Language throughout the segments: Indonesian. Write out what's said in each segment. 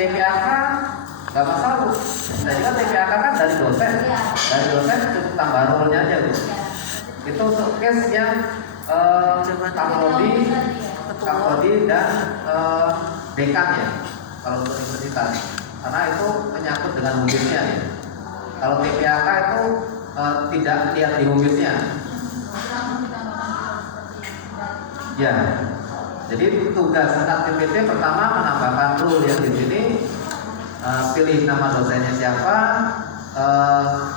TPAK nggak masalah Bu. Jadi kan TPAK kan dari dosen, cukup tambah role-nya aja Bu. Itu untuk case yang kaprodi dan dekan ya, kalau untuk universitas, karena itu menyangkut dengan hukumnya ya. Kalau TPAK itu tidak lihat di hukumnya. Ya, jadi tugas aktiviti pertama menambahkan rule yang di sini, pilih nama dosennya siapa,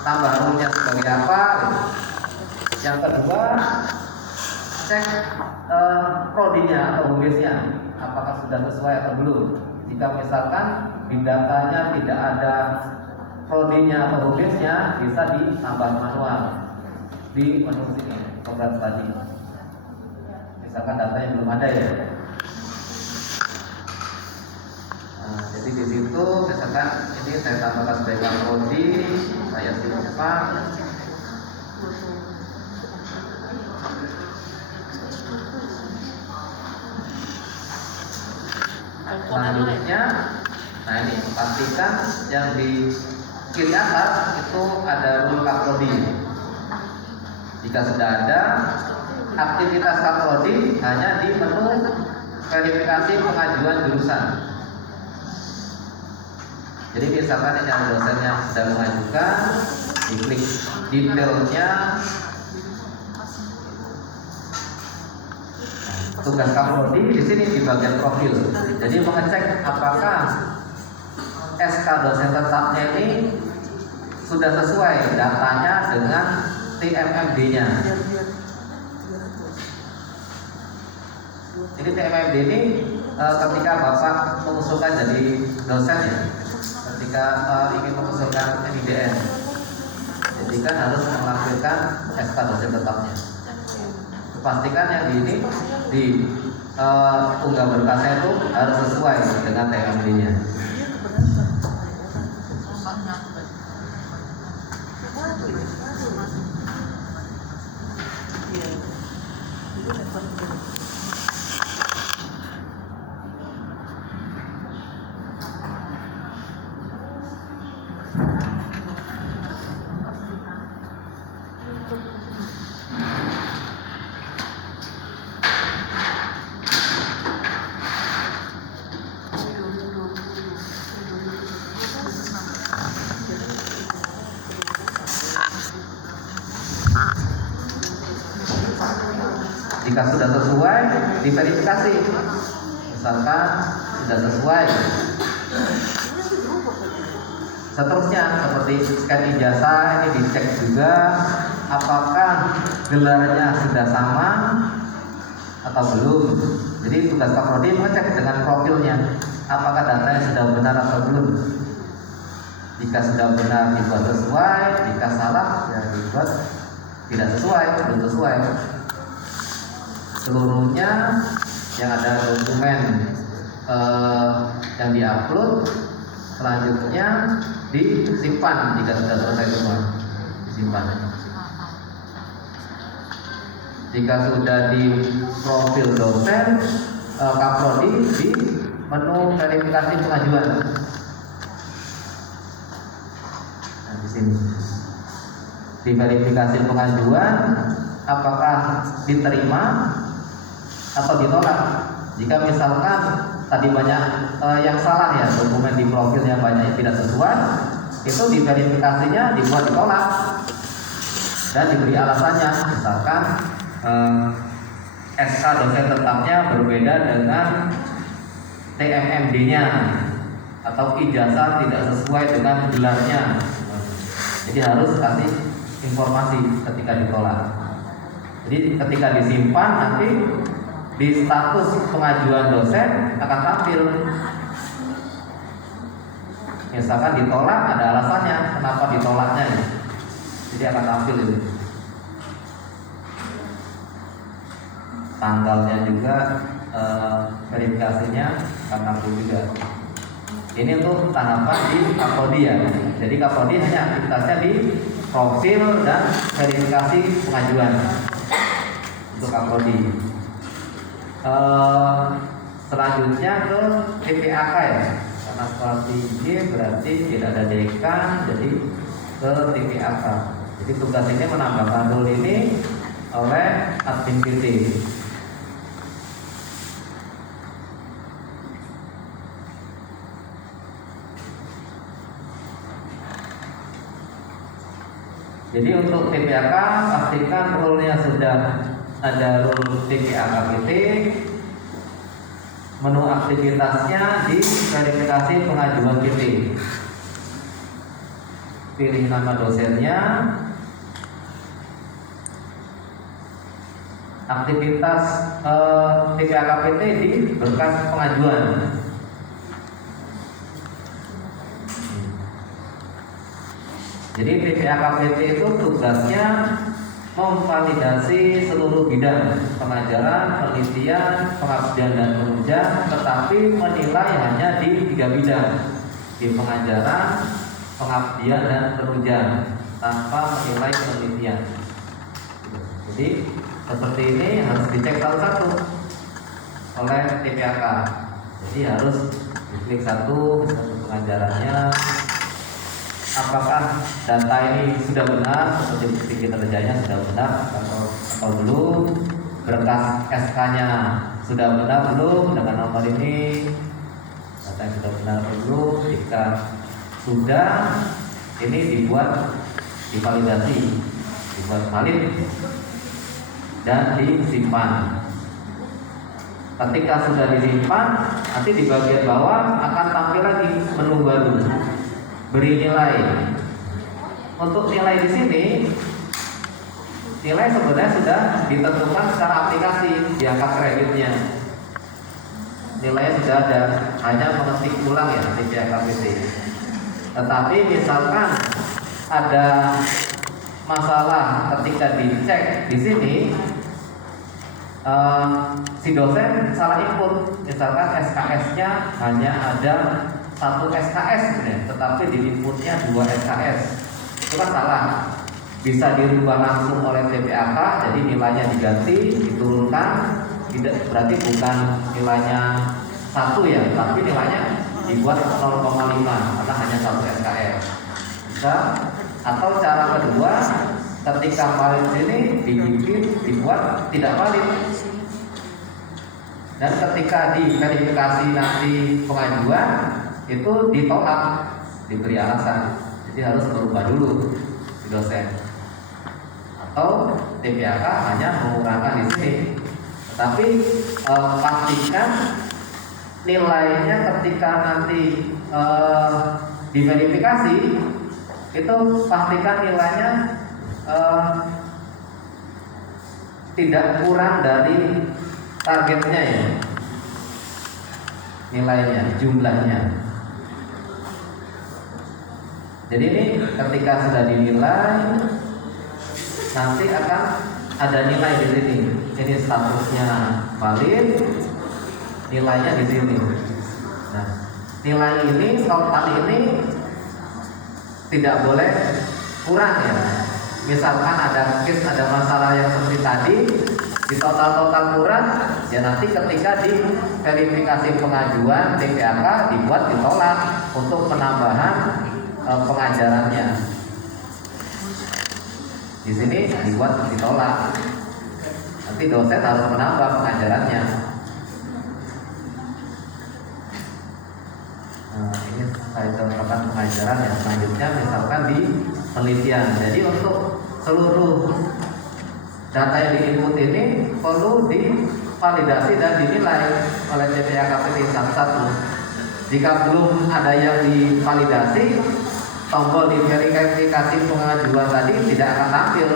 tambah rule-nya sebagai apa. Gitu. Yang kedua, cek prodinya atau humisnya, apakah sudah sesuai atau belum. Jika misalkan di datanya tidak ada prodinya atau humisnya, bisa ditambah manual di menu sini, program tadi. Misalkan datanya belum ada ya. Nah, jadi di situ misalkan ini saya tambahkan sebagai prodi, saya simpan. Selanjutnya, nah ini pastikan yang di kiri atas itu ada rule kaprodi. Jika sudah ada, aktivitas kaprodi hanya di menu verifikasi pengajuan jurusan. Jadi misalkan yang dosen yang sudah mengajukan, diklik detailnya. Tugas kaprodi di sini di bagian profil. Jadi mengecek apakah SK dosen tetapnya ini sudah sesuai datanya dengan TMMD-nya. Jadi TMMD ini ketika Bapak mengusulkan jadi dosen ya, ketika ingin mengusulkan MIDN, jadi kan harus melampirkan SK dosen tetapnya. Pastikan yang ini di unggah berkasnya itu harus sesuai dengan TMD-nya. Jika sudah sesuai, diverifikasi. Misalkan sudah sesuai. Seterusnya seperti scan ijazah, ini dicek juga apakah gelarnya sudah sama atau belum. Jadi tugas kaprodi mengecek dengan profilnya, apakah datanya sudah benar atau belum. Jika sudah benar dibuat sesuai, jika salah ya dibuat tidak sesuai, belum sesuai. Seluruhnya yang ada dokumen yang diupload, selanjutnya disimpan jika sudah selesai semua, disimpan. Jika sudah di profil dosen, kaprodi di menu verifikasi pengajuan. Nah, di sini di verifikasi pengajuan, apakah diterima atau ditolak. Jika misalkan tadi banyak yang salah ya, dokumen di profilnya banyak yang tidak sesuai, itu di verifikasinya dibuat ditolak dan diberi alasannya. Misalkan SK dosen tetapnya berbeda dengan TMMD-nya atau ijazah tidak sesuai dengan gelarnya. Jadi harus kasih informasi ketika ditolak. Jadi ketika disimpan nanti di status pengajuan dosen akan tampil. Misalkan ditolak, ada alasannya kenapa ditolaknya. Jadi akan tampil itu. Tanggalnya juga, verifikasinya akan tampil juga. Ini untuk tahapan di kaprodi ya. Jadi kaprodi hanya aktivitasnya di profil dan verifikasi pengajuan untuk kaprodi. Selanjutnya ke TPAK ya. Karena sekolah tinggi berarti tidak ada dekan, jadi ke TPAK. Jadi tugas ini menambahkan rule ini oleh admin PT. Jadi untuk TPAK pastikan rule-nya sudah ada rule TPAK PT, menu aktivitasnya di verifikasi pengajuan PT. Pilih nama dosennya, aktivitas TPAK PT di berkas pengajuan. Jadi TPAK PT itu tugasnya memvalidasi seluruh bidang pengajaran, penelitian, pengabdian dan penunjang, tetapi menilai hanya di 3 bidang, di pengajaran, pengabdian dan penunjang, tanpa menilai penelitian. Jadi seperti ini harus dicek satu-satu oleh TPAK. Jadi harus diklik satu pengajarannya, apakah data ini sudah benar seperti bukti kinerjanya sudah benar atau belum, berkas SK-nya sudah benar belum dengan nomor ini, data yang sudah benar atau belum. Jika sudah, ini divalidasi, dibuat valid dan disimpan. Ketika sudah disimpan, nanti di bagian bawah akan tampil lagi menu baru, beri nilai. Untuk nilai di sini, nilai sebenarnya sudah ditentukan secara aplikasi di angka kreditnya. Nilainya sudah ada, hanya mengetik ulang ya di KPT. Tetapi misalkan ada masalah ketika dicek di sini, si dosen salah input, misalkan SKS-nya hanya ada 1 SKS sebenarnya, tetapi di inputnya 2 SKS, itu kan salah. Bisa dirubah langsung oleh TPAK, jadi nilainya diganti, diturunkan, tidak berarti bukan nilainya 1 ya, tapi nilainya dibuat 0,5 karena hanya 1 SKS. Bisa. Atau cara kedua, ketika valid ini dibuat tidak valid, dan ketika diverifikasi nanti pengajuan itu ditolak, diberi alasan. Jadi harus berubah dulu di dosen, atau TPAK hanya mengurangkan di sini. Tetapi pastikan nilainya ketika nanti diverifikasi itu pastikan nilainya tidak kurang dari targetnya ya, nilainya, jumlahnya. Jadi ini ketika sudah dinilai, nanti akan ada nilai di sini. Ini statusnya valid, nilainya di sini. Nah, nilai ini, total ini tidak boleh kurang ya. Misalkan ada case, ada masalah yang seperti tadi, di total kurang, ya nanti ketika di verifikasi pengajuan TPAK dibuat ditolak untuk penambahan pengajarannya. Di sini dibuat ditolak. Nanti dosen harus menambah pengajarannya. Nah, ini saya contohkan pengajaran yang selanjutnya, misalkan di penelitian. Jadi untuk seluruh data yang diinput ini perlu divalidasi dan dinilai oleh TPAK PT satu-satu. Jika belum ada yang divalidasi, tombol di verifikasi pengajuan tadi tidak akan tampil.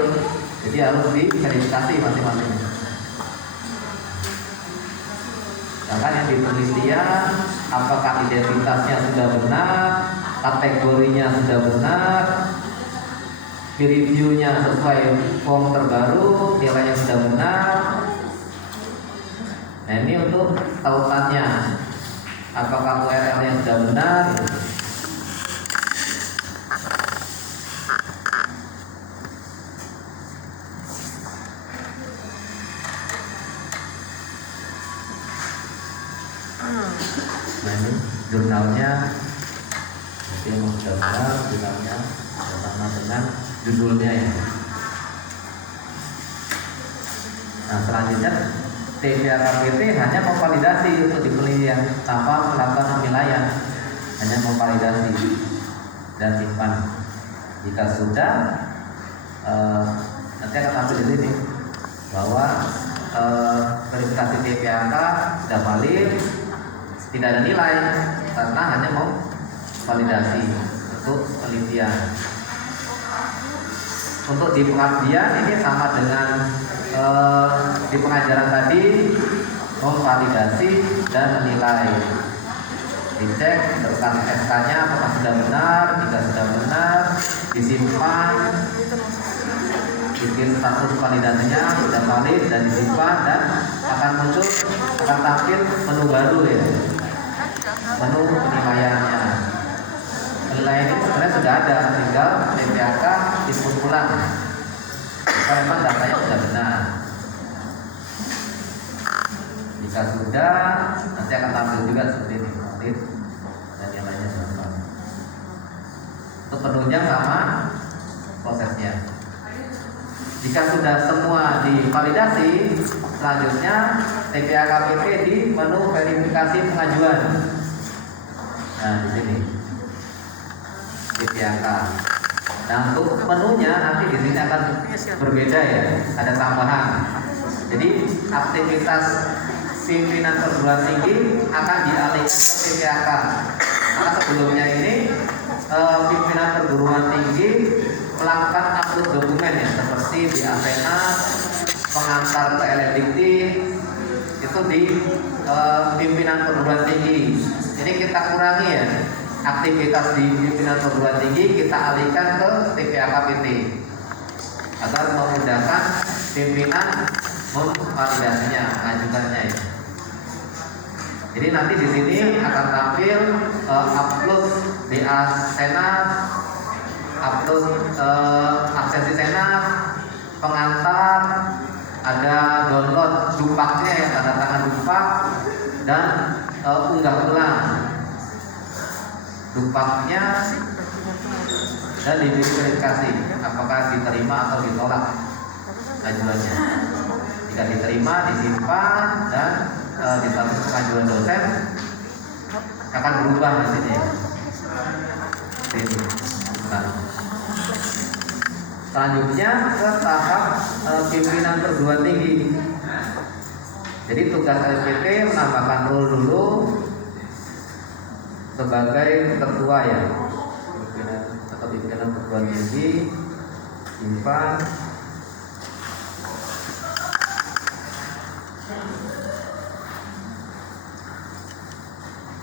Jadi harus diverifikasi masing-masing. Sedangkan yang di penelitian, apakah identitasnya sudah benar, kategorinya sudah benar, peer review-nya sesuai form terbaru, nilainya sudah benar. Nah, ini untuk tautannya, apakah URL-nya sudah benar. Nah ini jurnalnya, jadi yang sudah benar jurnalnya bersama dengan judulnya ya. Nah selanjutnya TPA-KPT hanya memvalidasi untuk di penelitian tanpa melakukan penilaian, hanya memvalidasi dan simpan. Jika sudah nanti akan tampil di sini bahwa verifikasi TPAK sudah valid, tidak ada nilai karena hanya mau validasi untuk penelitian. Untuk di pengabdian ini sama dengan di pengajaran tadi, memvalidasi dan menilai, dicek berkas SK-nya apakah sudah benar. Jika sudah benar, disimpan, bikin status validasinya sudah valid dan disimpan, dan akan muncul, akan tampil menu baru ya, menu penilaiannya. Penilaian ini sebenarnya sudah ada, tinggal TPAK input ulang jika memang datanya sudah benar. Jika sudah, nanti akan tampil juga seperti ini, valid dan yang lainnya sama. Untuk penunjang sama prosesnya. Jika sudah semua divalidasi, selanjutnya TPA-KPT di menu verifikasi pengajuan. Nah di sini TPA-K. Nah untuk menunya nanti di sini akan berbeda ya, ada tambahan. Jadi aktivitas pimpinan perguruan tinggi akan dialihkan ke TPA-K. Maka sebelumnya ini pimpinan perguruan tinggi melakukan upload dokumen ya, seperti di Athena, pengantar ke Elediktif, itu di pimpinan perguruan tinggi. Jadi kita kurangi ya, aktivitas di pimpinan perguruan tinggi kita alihkan ke TPA-KPT agar memudahkan pimpinan memvalidasinya, mengajukannya ya. Jadi nanti di sini akan tampil upload BA Senat, upload absensi Senat, pengantar, ada download dupaknya ya, tanda tangan dupak, dan unggah ulang dupaknya dan diverifikasi apakah diterima atau ditolak ajuannya. Jika diterima, disimpan dan di status pengajuan dosen akan berubah nantinya. Nah, selanjutnya ke tahap pimpinan perguruan tinggi. Jadi tugas LPT menambahkan role dulu sebagai ketua ya, pimpinan atau pimpinan perguruan tinggi, simpan.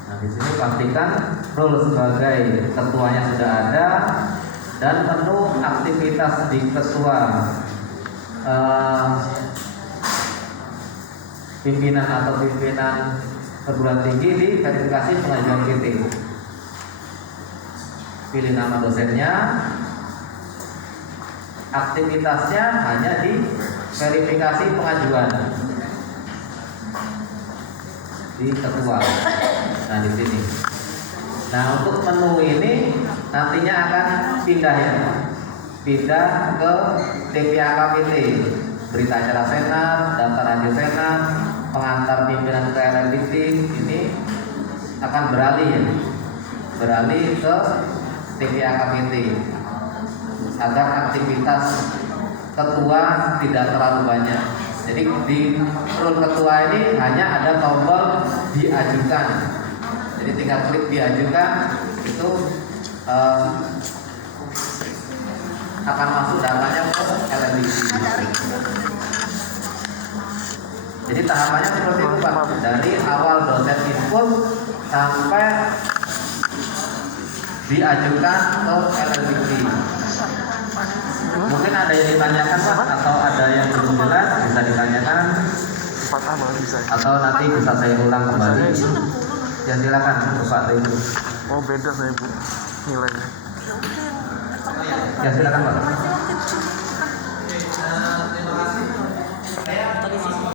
Nah, di sini pastikan role sebagai ketuanya sudah ada dan menu aktivitas di ketua pimpinan atau pimpinan perguruan tinggi di verifikasi pengajuan PT. Pilih nama dosennya, aktivitasnya hanya di verifikasi pengajuan di ketua. Nah di sini. Nah untuk menu ini nantinya akan pindah ya, pindah ke TPA-KPT, berita acara senat, daftar radio senat, pengantar pimpinan ke Elediktif, ini akan beralih ya, beralih ke TPA-KPT agar aktivitas ketua tidak terlalu banyak. Jadi di role ketua ini hanya ada tombol diajukan. Jadi tinggal klik diajukan, itu akan masuk datanya ke Elediktif. Jadi tahapannya seperti itu Pak, dari awal dosen input sampai diajukan ke Elediktif. Mungkin ada yang ditanyakan Pak, atau ada yang belum jelas bisa ditanyakan, atau nanti bisa saya ulang kembali. Ya silakan Pak Ibu. Oh beda saya Bu nilainya. Ya silakan Pak.